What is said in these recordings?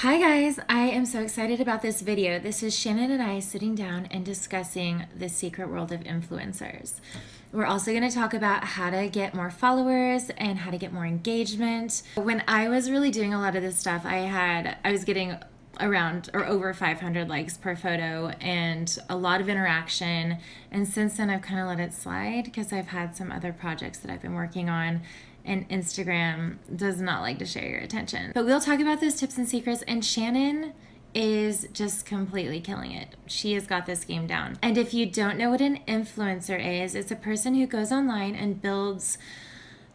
Hi guys, I am so excited about this video. This is Shannon and I sitting down and discussing the secret world of influencers. We're also going to talk about how to get more followers and how to get more engagement. When I was really doing a lot of this stuff, I was getting around or over 500 likes per photo and a lot of interaction. And since then I've kind of let it slide because I've had some other projects that I've been working on. And Instagram does not like to share your attention. But we'll talk about those tips and secrets, and Shannon is just completely killing it. She has got this game down. And if you don't know what an influencer is, it's a person who goes online and builds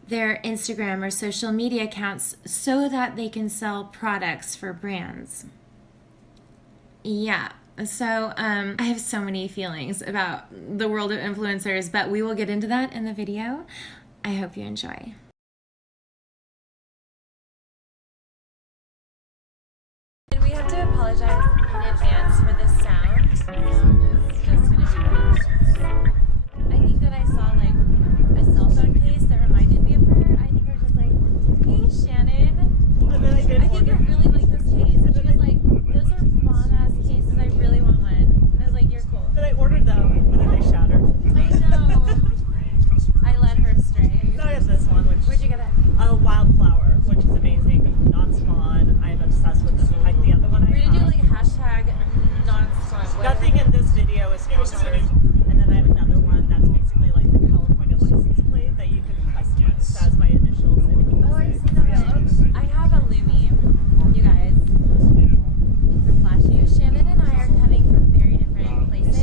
their Instagram or social media accounts so that they can sell products for brands. Yeah. So I have so many feelings about the world of influencers, but we will get into that in the video. I hope you enjoy. We have to apologize in advance for this sound. It's just gonna be. I think that I saw like a cell phone case that reminded me of her. I think her just like, hey Shannon. And then I think I really like this case. And she was like, those are bomb ass cases. I really want one. And I was like, you're cool. Then I ordered them, but then they shattered. I know. I led her astray. No, I have this one, which Where'd you get it? Wildflower, which is amazing. Non-spawn. I'm obsessed with them. Like the other one I We're gonna do have. like hashtag non-spawn. Nothing in this video is sponsored. And then I have another one that's basically like the California license plate that you can customize. So has my initials, everything. Oh, I see that. I have a Lumi, you guys. For flashy. Shannon and I are coming from very different places.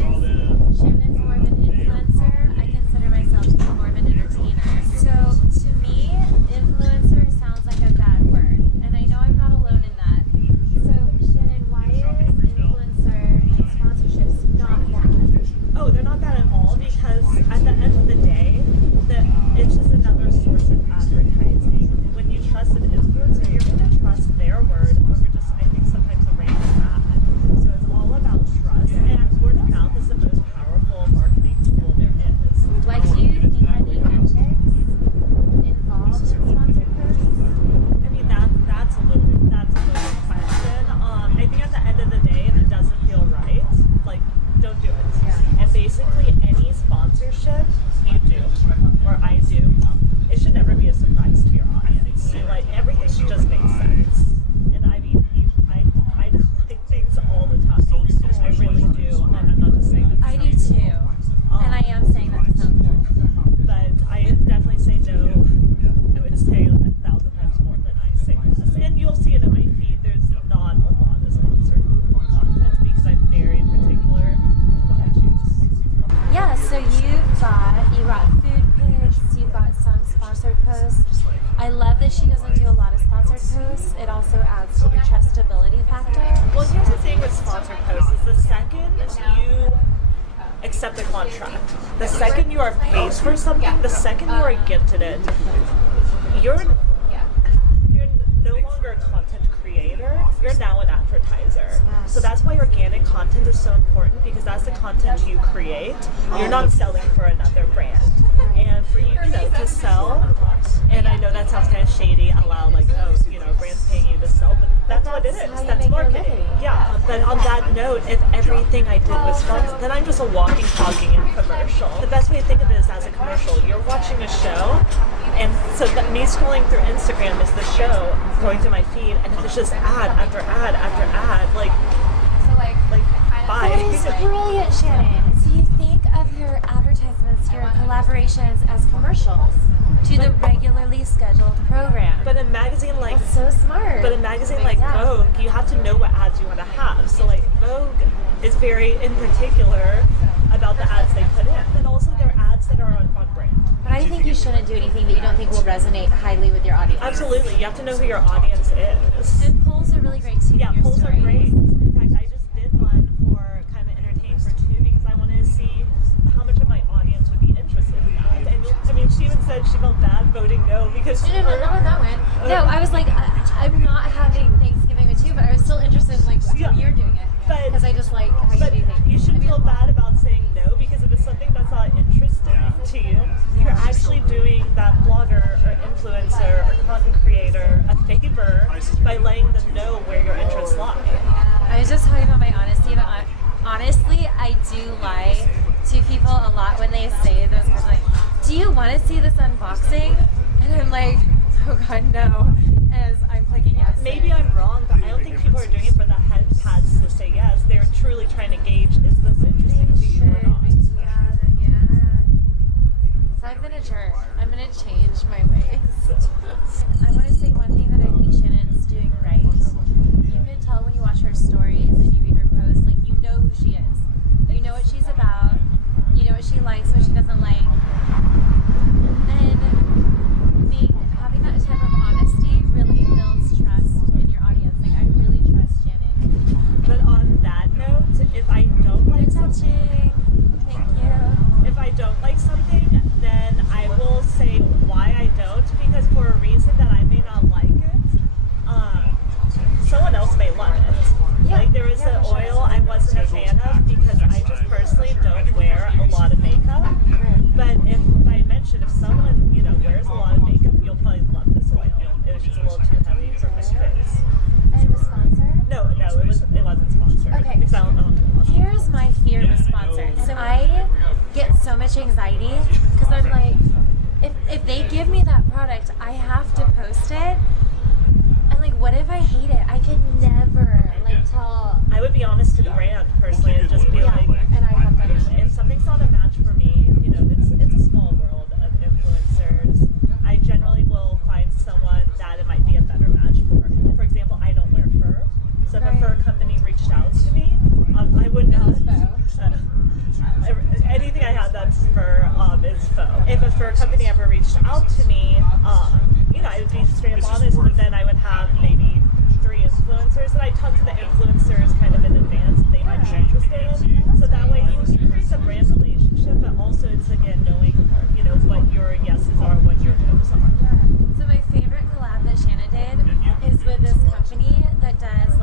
Shannon's more of an influencer. I consider myself to be more of an entertainer. So to me, influencer sounds like a bad word. And I know I'm not alone in that. So Shannon, why is influencer and sponsorships not bad? Oh, they're not bad at all because at the end of the day, it's just another source of advertising. When you trust an influencer, you're going to trust their word over just, I think, sometimes a random ad. So it's all about trust. And word of mouth is the most powerful marketing tool there is. What do you think are the ethics involved in sponsored posts? I mean, that's a loaded question. I think at the end of the day, if it doesn't feel right, like, don't do it. Yeah. And basically, any sponsorship you do, or I do, it should never be a surprise to your audience. So, like, everything should just make sense. And I mean, I like things all the time. I really do. And I'm not just saying that. I do too. And I am saying that to sound cool. But I definitely say no. I would say 1,000 times more than I say yes. And you'll see it in my feed. There's not a lot of sponsored content because I'm very particular to what I choose. Yeah, so you got food pics, you got some sponsored posts. I love that she doesn't do a lot of sponsored posts. It also adds to the trustability factor. Well, here's the thing with sponsored posts is the second you accept a contract, the second you are paid for something, the second you are gifted it, you're no longer a content creator, you're now an advertiser. So that's why organic content is so important because that's the content you create. You're not selling for another brand. And for you to sell, and I know that sounds kind of shady, allow like, oh, brands paying you to sell, but that's what it is. That's marketing. Yeah. But on that note, if everything I did was sponsored, then I'm just a walking, talking commercial. The best way to think of it is as a commercial. You're watching a show, and so that me scrolling through Instagram is the show going through my feed, and it's just ad after ad after ad, like bye. That is brilliant, Shannon. So you think of your advertisements, your collaborations as commercials to the regularly scheduled program. But in a magazine like That's so smart. But in a magazine like Vogue, you have to know what ads you want to have. So like Vogue is very in particular about the ads they put in, and also their ads that are on brand. But I think you shouldn't do anything that you don't think will resonate highly with your audience. Absolutely, you have to know who your audience is. And polls are really great too. Yeah, polls are great. In fact, I just did one for kind of Entertain for Two because I wanted to see how much of my audience would be interested in that. And I mean, she even said she felt bad voting no because No, that went. No, I was like, I'm not having Thanksgiving with you, but I was still interested in like how you're doing it. Because I just like how you do things. You should feel bad about saying no because if it's something that's not interesting to you, you're actually doing that blogger or influencer or content creator a favor by letting them know where your interests do lie to people a lot when they say those words like, do you want to see this unboxing? And I'm like, oh God, no, as I'm clicking yes. Maybe I'm wrong, but I don't think people are doing it for the head pads to say yes. They're truly trying to gauge, is this interesting to you or not? Yeah. So I've been a jerk. I'm going to change my ways. I want to say one thing that I think Shannon's doing right. You can tell when you watch her stories and you read her posts, like, you know who she is. You know what she's about. You know what she likes, what she doesn't like. And having that type of honesty really builds trust in your audience. Like, I really trust Shannon. But on that note, if I don't like something, thank you. If I don't like something, then I will say why I don't, because for a reason that I may not like it, someone else may love it. Yeah. Like there is an oil I wasn't a fan of because I just personally don't wear a lot of makeup. But if I mention if someone, wears a lot of makeup, you'll probably love this oil. It was just a little too heavy for my face. And it was sponsored? No, it wasn't sponsored. Okay. Because I don't know. Here's my fear with sponsored. So I get so much anxiety because I'm like, if they give me that product, I have to post it. And like, what if I hate it? I could never tell. I would be honest to the brand personally and just be like, and I have done it. If something's not a match for me, it's a small world of influencers. I generally will find someone that it might be a better match for. For example, I don't wear fur, so if a fur company reached out to me, I would not. Anything I have that's fur is faux. If a fur company ever reached out to me, I would be straight up honest, but then I would have maybe 3 influencers, and I talk to the influencers kind of in advance if they might be interested in. So that way you create a brand relationship, but also it's again knowing, what your yeses are, what your no's are. Yeah. So my favorite collab that Shannon did is with this company that does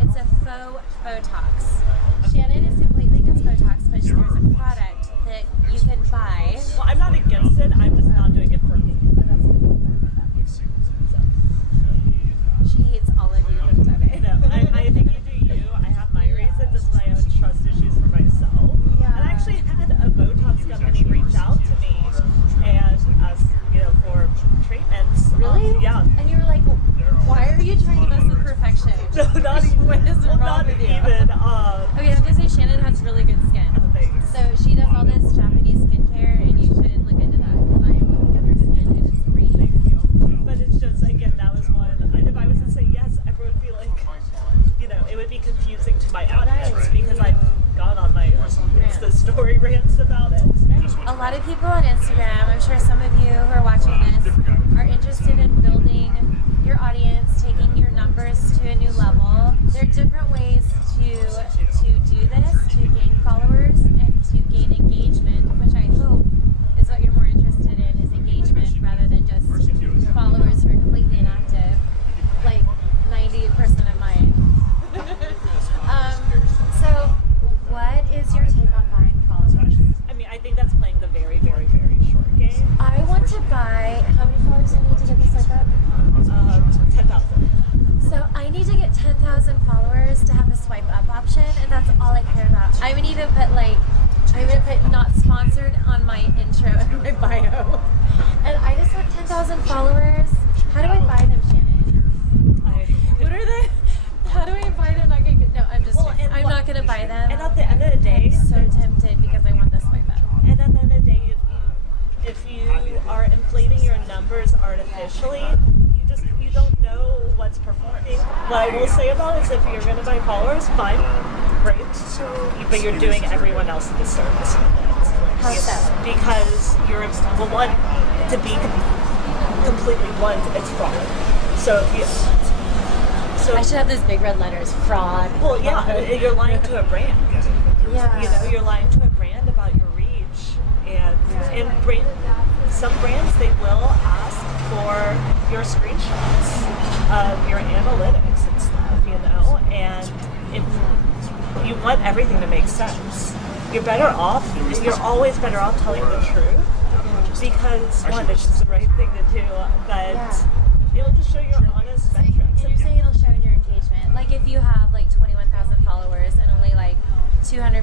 it's a faux botox. Shannon is completely against botox, but there's a product that you can buy. Well, I'm not against it. I'm just not doing it for me. She hates all of you who've done it. No, I think you do you. I have my reasons. It's my own trust issues for myself. Yeah. And I actually had a Botox company reach out to me and ask, for treatments. Really? Yeah. And you were like, why are you trying to mess with perfection? No, not even. What is wrong not with you? even. Okay, I'm gonna say Shannon has really good skin. Oh, thanks. So she does all this Japanese skincare, and you should look into that because I am looking at her skin and it's great. Thank you. But it's just, again, that was one. And if I was to say yes, everyone would be like, it would be confusing to my audience because I've gone on my Insta story rants about it. A lot of people on Instagram, I'm sure some of you who are watching this are interested in building your audience, taking your numbers to a new level. There are different ways to do this, to gain followers and to gain engagement, which I hope is what you're more interested in, is engagement rather than just followers who are completely inactive, like 90% of mine. So what is your take on buying followers? I think that's playing the very, very, very short game. I want to buy, how many followers do I need to get this like up? 10,000. So I need to get 10,000 followers to have a swipe up option, and that's all I care about. I would even put not sponsored on my intro and my bio. And I just want 10,000 followers. How do I buy them, Shannon? What are they? How do I buy them? I'm not going to buy them. And at the end of the day, I'm so tempted because I want the swipe up. And at the end of the day, if you are inflating your numbers artificially, you don't know what's performing. What I will say about it is if you're going to buy followers, fine, great, but you're doing everyone else a disservice. How so? Because you're, to be completely blunt, it's fraud. So if you... I should have those big red letters, fraud. Well, yeah, you're lying to a brand. Yeah. You're lying to a brand about your reach. And some brands, they will ask for your screenshots of your analytics and stuff, and if you want everything to make sense, you're always better off telling the truth, because one, it's just the right thing to do, but it'll just show your honest metrics. You're saying it'll show in your engagement. Like if you have 21,000 followers and only 200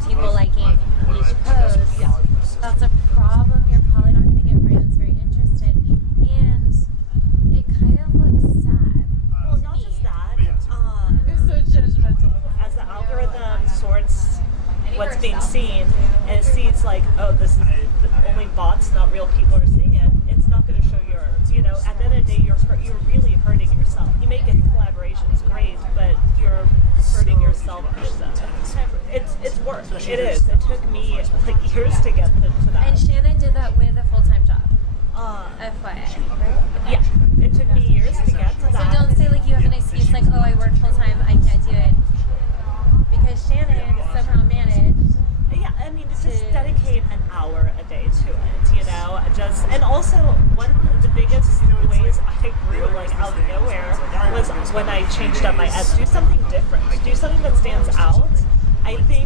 judgmental. As the algorithm sorts what's being seen, and it sees like, oh, this is only bots, not real people are seeing it, it's not going to show yours. You know, at the end of the day, you're really hurting yourself. You may get collaborations, great, but you're hurting yourself. It's work. It is. It took me like years to get to that. And Shannon did that with a full-time job. FYI, right? Yeah, it took me years to get to that. So don't say like you have an excuse like, oh, I work full-time, I can't do it. Because Shannon somehow managed. Yeah, I mean, just dedicate an hour a day to it, you know? And also, one of the biggest ways I grew, like, out of nowhere was when I changed up my ads. Do something different. Do something that stands out. I actually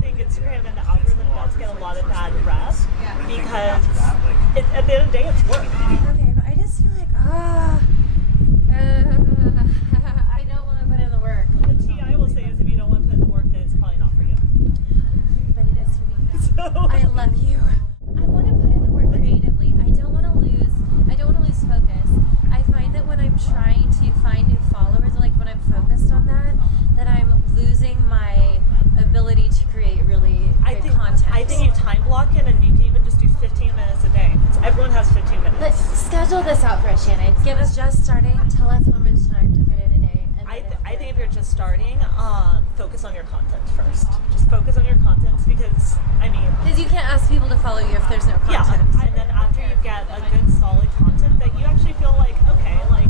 think Instagram and the algorithm does get a lot of bad rep because at the end of the day, it's work. Okay, but I just feel like, I don't want to put in the work. The tea I will say is if you don't want to put in the work, then it's probably not for you. But it is for me. So, I love you. I want to put in the work creatively. I don't want to lose focus. I find that when I'm trying to find new followers, or like when I'm focused on that I'm losing my ability to create really good content. I think you time block it, and you can even just do 15 minutes a day. Everyone has 15 minutes. Let's schedule this out for us, Shannon. Give us just starting. Tell us how much time to put in a day. I think if you're just starting, focus on your content first. Just focus on your content because you can't ask people to follow you if there's no content. Yeah, and then after you get a good solid content that you actually feel like, okay, like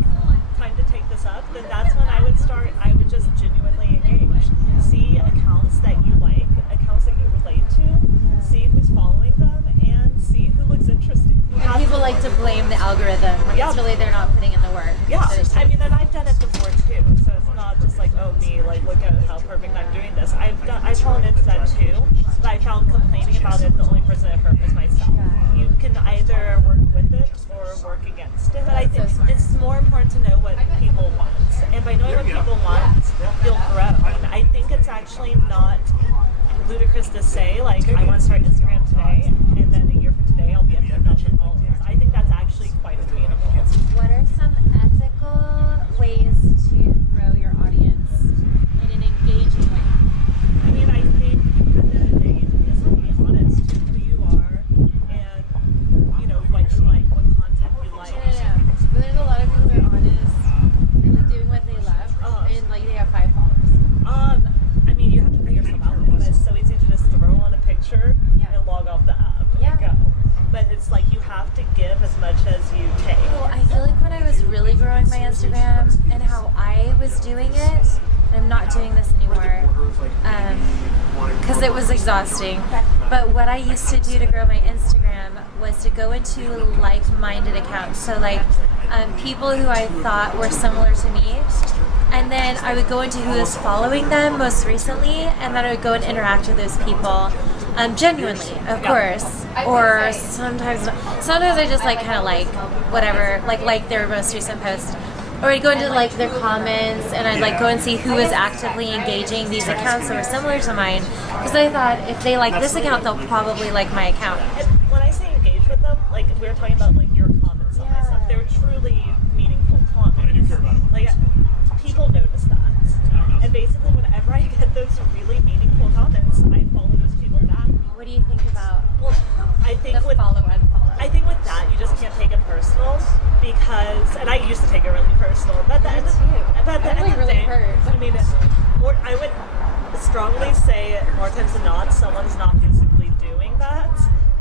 time to take this up, then that's when I would start. I would just genuinely engage. See accounts that you like, accounts that you relate to, see who's following them, and see who looks interesting. And people like to blame the algorithm when it's really they're not putting in the work. Yeah, I mean, and I've done it before too, so it's not just like, oh, me, like, look at how perfect I'm doing this. I fallen into that too, but I found complaining about it, the only person that hurt was myself. You can either work with it or work against it, but I think it's more important to know what people want, and by knowing what people want, you'll grow. And I think it's actually not ludicrous to say, like, I want to start Instagram today, and then a year from today I'll be at 10,000 followers. I think that's actually quite attainable. What are some ethical ways to grow your audience in an engaging way? I mean, I think at the end of the day, you just have to be honest to who you are and, you know, what you like, what content you like. Yeah. But there's a lot of people who are honest and like doing what they love, and like they have 5 followers. I mean, you have to put yourself out there. But it's so easy to just throw on a picture and log off the app and go. But it's like you have to give as much as you take. Well, I feel like when I was really growing my Instagram and how I was doing it, and I'm not doing this anymore because it was exhausting. But what I used to do to grow my Instagram was to go into like-minded accounts. So like people who I thought were similar to me. And then I would go into who is following them most recently, and then I would go and interact with those people genuinely, of course. Or sometimes I just like kind of like whatever, like their most recent post. Or I'd go into like their comments, and I'd like go and see who is actively engaging these accounts that were similar to mine. Because I thought if they like this account, they'll probably like my account. And when I say engage with them, like we were talking about like your comments on my stuff, they're truly meaningful comments. Like people notice that. And basically whenever I get those really meaningful comments, I follow those people back. What do you think about I think the with unfollow? I think with that you just can't take it personal because, and I used to take it really personal, but at the end of the day, I mean, I would strongly say more times than not, someone's not physically doing that.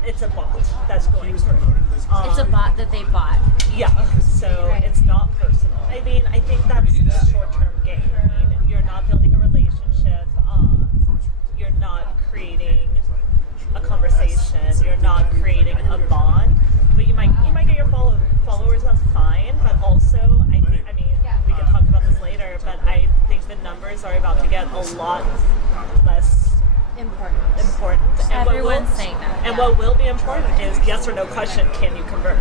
It's a bot that's going through. It's a bot that they bought. Yeah, so it's not personal. I mean, I think that's a short-term game. I mean, you're not building a relationship. You're not creating a conversation. You're not creating a bond. But you might get your followers. That's fine. But also, I mean, we can talk about this later. But I think the numbers are about to get a lot less important. And everyone's saying that. And what will be important is yes or no question, can you convert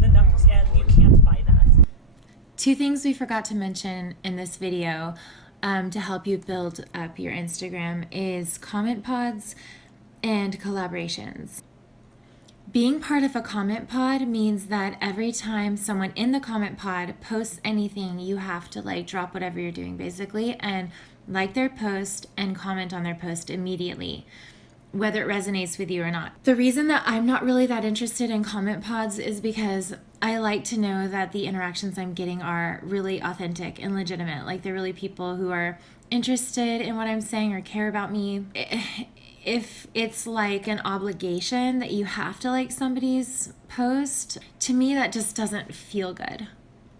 the numbers? And you can't buy that. 2 things we forgot to mention in this video to help you build up your Instagram is comment pods and collaborations. Being part of a comment pod means that every time someone in the comment pod posts anything, you have to like drop whatever you're doing basically and like their post and comment on their post immediately, whether it resonates with you or not. The reason that I'm not really that interested in comment pods is because I like to know that the interactions I'm getting are really authentic and legitimate. Like they're really people who are interested in what I'm saying or care about me. If it's like an obligation that you have to like somebody's post, to me that just doesn't feel good.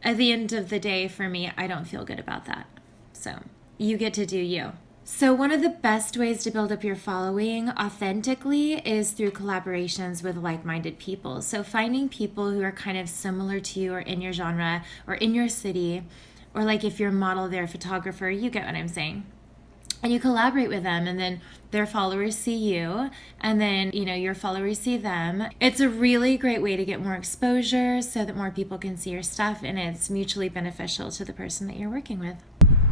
At the end of the day, for me, I don't feel good about that. So you get to do you. So one of the best ways to build up your following authentically is through collaborations with like-minded people. So finding people who are kind of similar to you or in your genre or in your city, or like if you're a model, they're a photographer, you get what I'm saying. And you collaborate with them, and then their followers see you, and then, you know, your followers see them. It's a really great way to get more exposure so that more people can see your stuff, and it's mutually beneficial to the person that you're working with.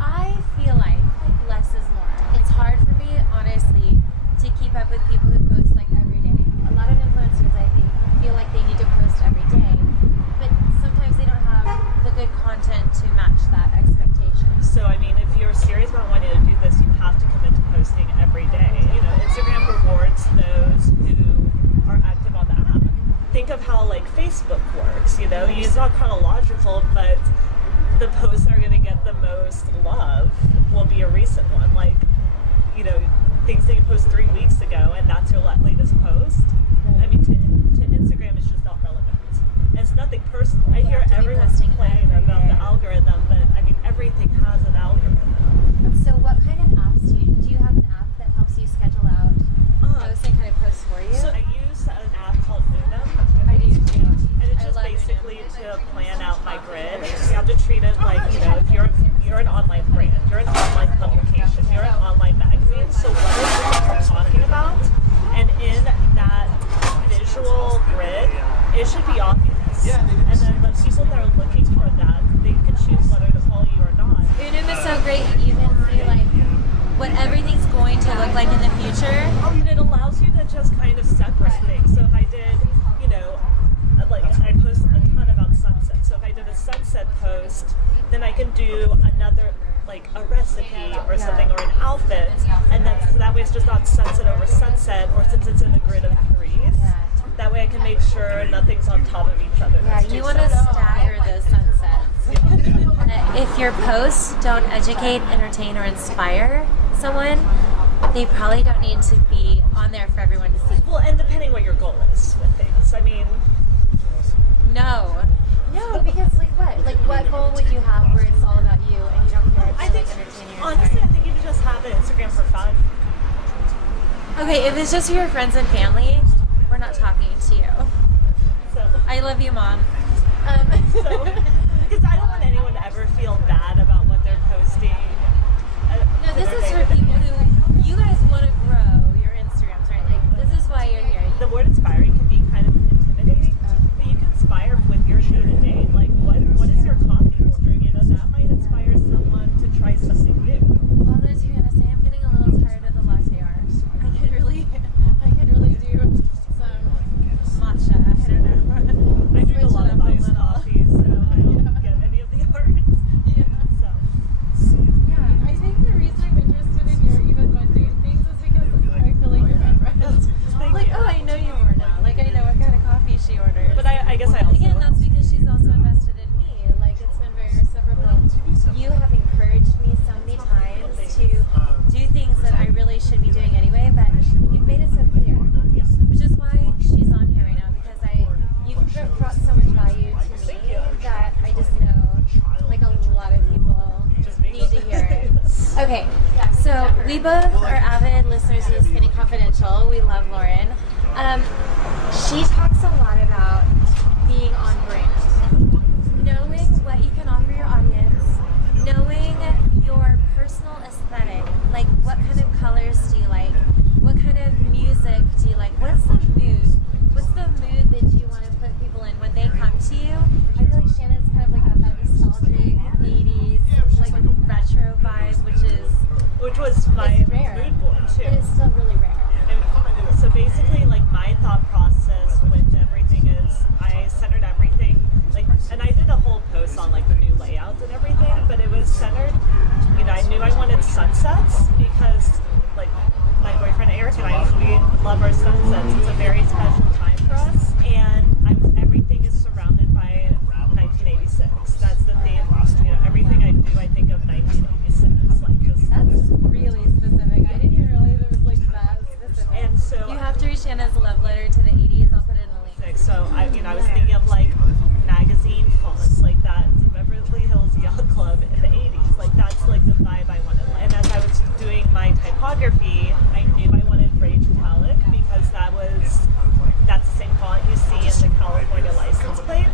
I feel like less is more. It's hard for me, honestly, to keep up with people who post like every day. A lot of influencers, I think, feel like they need to post every day, but sometimes they don't have the good content to match that expectation. So, I mean, if you're serious about wanting to do this, you have to commit to posting every day. You know, Instagram rewards those who are active on the app. Think of how, like, Facebook works, you know? It's not chronological, but the posts that are going to get the most love will be a recent one. Like, you know, things that you post 3 weeks ago, and that's your latest post. I mean, to Instagram, it's just not relevant. And it's nothing personal. I hear everyone complain about the algorithm, but I mean, everything has an algorithm. So what kind of apps do you have an app that helps you schedule out posting kind of posts for you? So I use an app called Unum. I do too. And it's just basically to plan out my grid. You have to treat it like, you know, if you're an online brand, you're an online publication, you're an online magazine, so what is it you're talking about? And in that visual grid, it should be obvious. And then the people that are looking for that, they can choose whether to follow you or not. Unum is so great. You can see like what everything's going to look like in the future. And it allows you to just kind of separate things. So if I did, you know, like I post a ton about sunset. So if I did a sunset post, then I can do another, like a recipe or something, or an outfit. And then so that way it's just not sunset over sunset, or since it's in a grid of threes. That way I can make sure nothing's on top of each other. Yeah, you want to stagger those sunsets. If your posts don't educate, entertain, or inspire someone, they probably don't need to be on there for everyone to see. Well, and depending what your goal is with things. I mean... No, because like what? Like what goal would you have where it's all about you and you don't care if I think, like entertaining or honestly, I inspiring? think you can just have an Instagram for fun. Okay, if it's just for your friends and family, we're not talking to you. So, I love you, Mom. Because I don't want anyone to ever feel bad about what they're posting. No, this is for people who, you guys want to grow your Instagrams, right? Like, this is why you're here. The word inspiring can be kind of intimidating, but you can inspire with your day-to-day. Like, what is your coffee order? You know, that might inspire someone to try something new. Well, there's who gonna say I'm getting a little tired of the latte art. I could really do some matcha. I don't know. I drink a lot of iced coffee, so I don't get any of the art. Yeah. So. Yeah, I think the reason I'm interested in your even mundane things is because I feel like you're my friend. Thank you. Oh, I know you more now. Like, I know what kind of coffee she orders. But I guess I also... Again, that's because she's also invested in me. Like, it's been very reciprocal. You have encouraged me so many times to do things that I really should be doing anyway, but you've made it so clear. Which is why she's on here right now, because you've brought so much value to me that I just know, like, a lot of people need to hear it. Okay, so we both are avid listeners to Skinny Confidential. We love Lauren. She talks a lot about being on brand, knowing what you can offer your audience, knowing your personal aesthetic, like what kind of colors do you like, what kind of music do you like, what's the mood that you want to put people in when they come to you. I feel like Shannon's kind of like got that nostalgic 80s, like retro vibe, which was my rare. mood board too. It is still really rare. And So basically, like my thought process with everything is I centered everything, like, and I did a whole post on like the new layout and everything, but it was centered, you know, I knew I wanted sunsets because like my boyfriend Eric and I, we love our sunsets. It's a very special time for us, and everything is surrounded by 1986. That's the theme. You know, everything I do, I think of 1986. Like just That's really specific. I didn't even realize it was like that specific. and so You have to read Shanna's love letter to the 80s. I'll put it in the link. so I, you know, I was thinking of like magazine fonts like that, the Beverly Hills Yacht Club in the 80s. Like that's like the vibe I wanted. And as I was doing my typography, I knew I wanted Rage Metallic because that's the same font you see in the California license plate.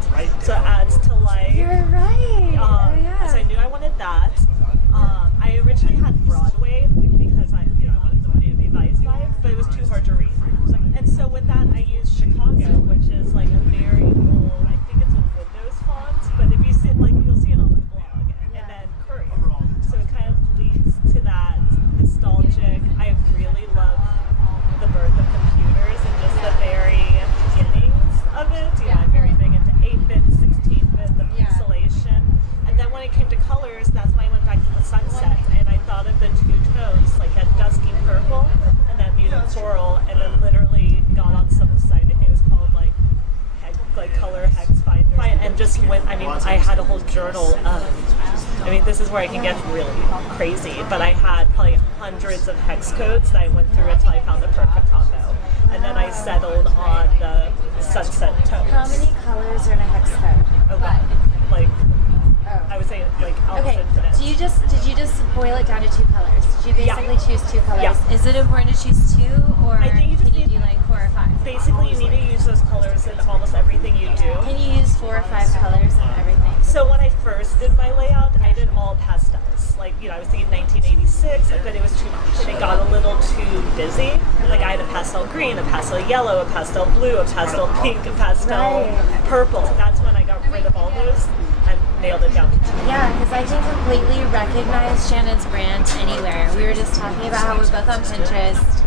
So it adds to like. You're right. Oh, yeah. So I knew I wanted that. I originally had Broadway because I wanted the Miami Vice vibe, but it was too hard to read. And so with that, I used Chicago, which is like a very old. I think it's a Windows font, but if you see it, like you'll see it on my blog, and then Curry. So it kind of leads to that nostalgic. I really love the birth of computers and just the very beginnings of it. You know, I'm very big into 8-bit, 16-bit, the pixelation. And then when it came to colors, that's when I went back to the sunset, and I thought of the two tones, like that dusky purple and that muted coral, and then literally got on some site, I think it was called like Color Hex Finder, and just went, I mean, I had a whole journal of, I mean, this is where I can get really crazy, but I had probably hundreds of hex codes that I went through until I found the perfect combo. And then I settled on the sunset tones. How many colors are in a hex code? Oh, God. Like, I would say like almost Okay, infinite. did you just boil it down to 2 colors? Did you basically choose 2 colors? Yeah. Is it important to choose 2, or I think you just can you need- do like 4 or 5? Basically, you need to use those colors in almost everything you do. Can you use 4 or 5 colors in everything? So when I first did my layout, I did all pastels. Like, you know, I was thinking 1986, but it was too much. It got a little too busy. Like, I had a pastel green, a pastel yellow, a pastel blue, a pastel pink, a pastel purple. That's when I got rid of all those and nailed it down to 2. Yeah, because I can completely recognize Shannon's brand anywhere. We were just talking about how we're both on Pinterest,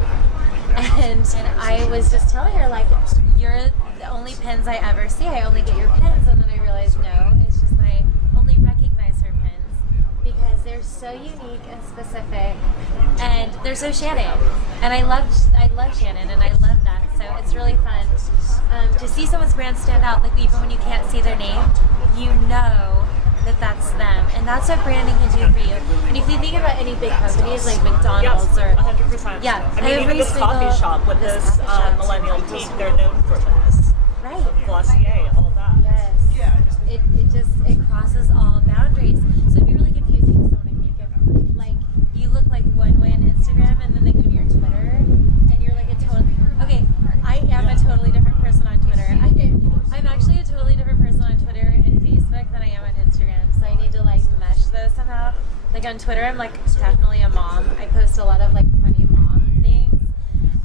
and I was just telling her, like, you're the only pins I ever see. I only get your pins, and then I realized, no, it's just I only recognize her pins because they're so unique and specific, and they're so Shannon. And I love Shannon, and I love that. So it's really fun to see someone's brand stand out. Like, even when you can't see their name, you know that that's them, and that's what branding can do for you. And if you think about any big companies like McDonald's Yes, or 100%. Yeah, I mean, even this coffee shop with this coffee shop. millennial tea, they're known for this. Right. Glossier, all that. Yes. It crosses all boundaries. So it'd be really confusing to someone, I think, if like you look like one way on Instagram and then they go to your Twitter and you're like a total. Okay, I am a totally different person on Twitter. I'm actually a totally different person on Twitter and Facebook than I am on Instagram. So I need to like mesh those somehow. Like on Twitter, I'm like definitely a mom. I post a lot of like funny mom things.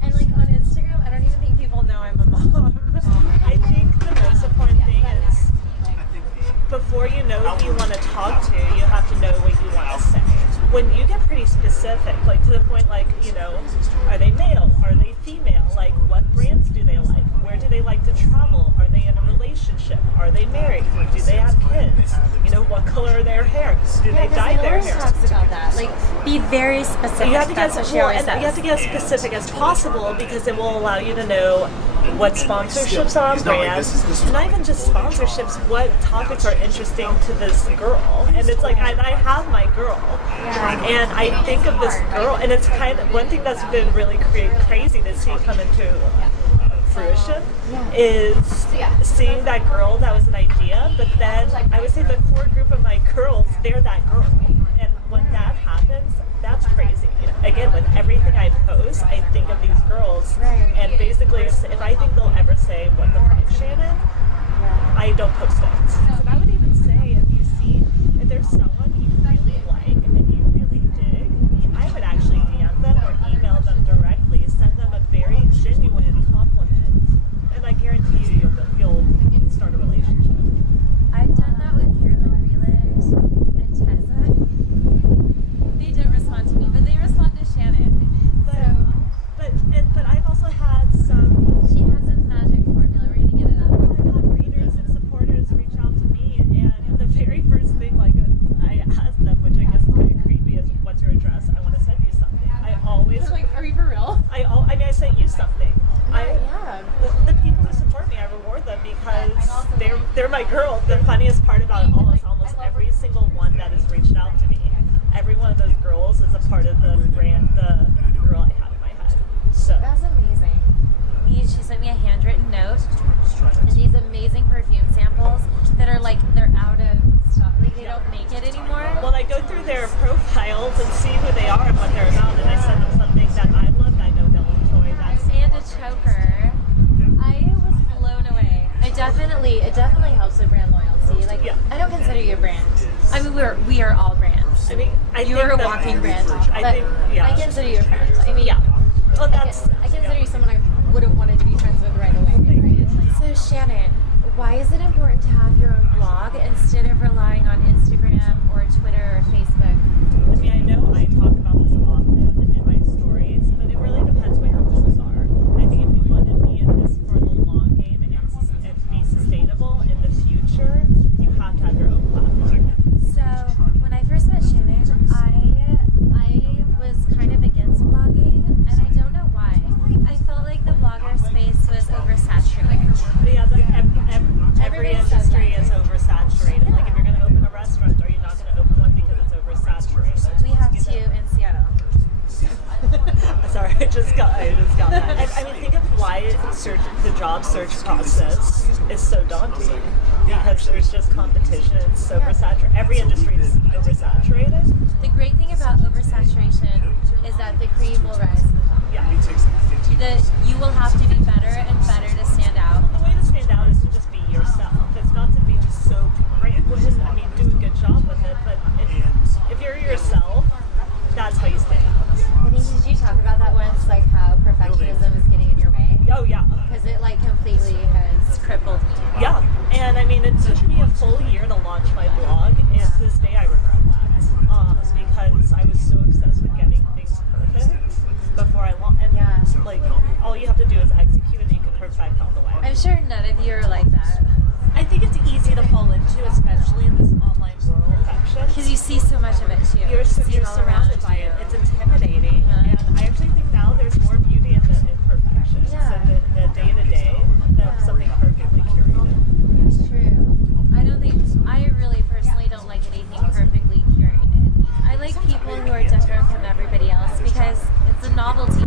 And like on Instagram, I don't even think people know I'm a mom. I think the most important thing is before you know who you want to talk to, you have to know what you want to say. When you get pretty specific, like to the point, like, you know, are they male? Are they female? Like, what brands do they like? Where do they like to travel? Are they in a relationship? Are they married? Do they have kids? You know, what color are their hair? Do they dye their Laura hair? talks about that. Like, be very specific. You have to get That's what she always and says. you have to get as specific as possible because it will allow you to know what sponsorships are on brands, and not even just sponsorships, what topics are interesting to this girl. And it's like, I have my girl, and I think of this girl, and it's kind of one thing that's been really crazy to see come into fruition is seeing that girl that was an idea, but then I would say the core group of my girls, they're that girl, and when that happens, that's crazy. You know, again, with everything I post, I think of these girls, and basically, if I think they'll ever say, "What the fuck, Shannon?" I don't post it. So I would even say, if there's someone you really like and you really dig, I would actually DM them or email them directly, send them a very genuine compliment, and I guarantee you'll start a relationship. I've done that with Carolyn Reeland and Tessa. They don't respond to me, but they respond to Shannon. But I've also had my girl, the funniest part about it all is almost every single one that has reached out to me, every one of those girls is a part of the brand, the girl I had in my head. So That's amazing. She sent me a handwritten note and these amazing perfume samples that are like, they're out of stock. Like, they don't make it anymore. well, I go through their profiles and see who they are and what they're about, and I send them something that I love and I know they'll enjoy. That's And a choker. I was blown away. It definitely helps with brand loyalty. Like, Yeah. I don't consider you a brand. I mean, we are all brands. I mean, I You think are a that- walking brand. I But think, yeah. I consider you a friend. I mean, Yeah. Well, that's. I consider you someone I would have wanted to be friends with right away. Right? So Shannon, why is it important to have your own blog instead of relying on Instagram or Twitter or Facebook? I mean, I know I talk about this often in my stories, but it really depends what your goals are. I think if you want to be in this for the long game and be sustainable in the future, you have to have your own platform. So when I first met Shannon, I was kind of against blogging, and I don't know why. I felt like the blogger space was oversaturated. But yeah, every Everybody says industry that. is oversaturated. Like if you're going to open a restaurant, are you not going to open one because it's oversaturated? We have two in Seattle. Sorry, I just got that. I mean, think of why the job search process is so daunting. Because there's just competition. It's so oversaturated. Every industry is oversaturated. The great thing about oversaturation is that the cream will rise to the top. Yeah. You will have to be better and better to stand out. The way to stand out is to just be yourself. It's not to be just so great. I mean, do a good job with it, but if you're yourself, that's how you stand out. I think, did you talk about that once, like how perfectionism is getting in your way? Oh yeah. Because it like completely has crippled me. Yeah, and I mean, it took me a full year to launch my blog, and to this day I regret that. Because I was so obsessed with getting things perfect before I launched. And Yeah. like, all you have to do is execute and you can perfect on the way. I'm sure none of you are like that. I think it's easy to fall into, especially in this online world. Perfection. Because you see so much of it too. You're You see it all surrounded around by you. it. It's intimidating, and I actually think now there's more beauty in the imperfections Yeah. and the day-to-day than something perfectly curated. It's true. I really personally don't like anything perfectly curated. I like people who are different from everybody else because it's a novelty.